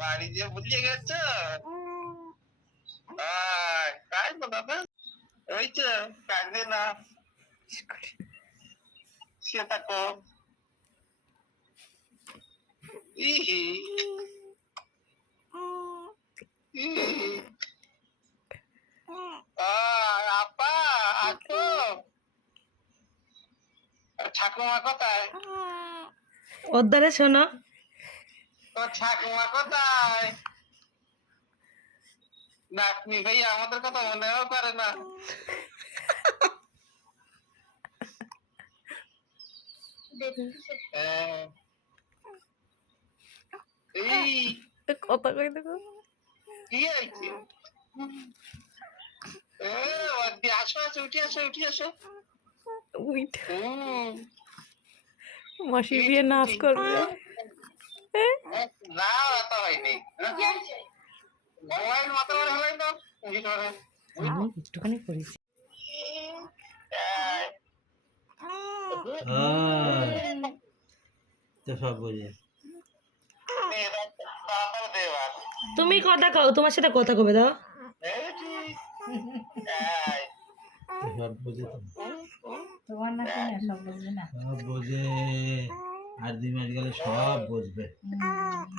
বাড়ি যে বুঝিয়ে গেছ তাই তো দাদা ওই তো কাঁদবে না সে থাকো ইহি আপা আছো ঠাকুমা কোথায় ওর দ্বারে শোনো তো ঠাকুমা কোথায় নাতনি ভাই আমাদের কথা মনেও করে না এই কথা কই দেখো কি হয়েছে আসো আসো উঠে আসো উঠে আসো মাসি বিয়ে নাচ করবে না এত হয়নি মোবাইল মাথা করে হলাই না একটুখানি করেছি সব বোঝে তুমি কথা কও তোমার সাথে কথা কবে দাও সব বোঝে তো তোমার না কিনা সব বুঝবে না সব বোঝে আর 2 মাস গেলে সব বুঝবে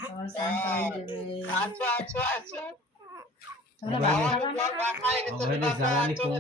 তোমার স্নান করাই দেবে আচ্ছা আচ্ছা আচ্ছা তোমরা বাবা বাবা না জ্বালানি কমে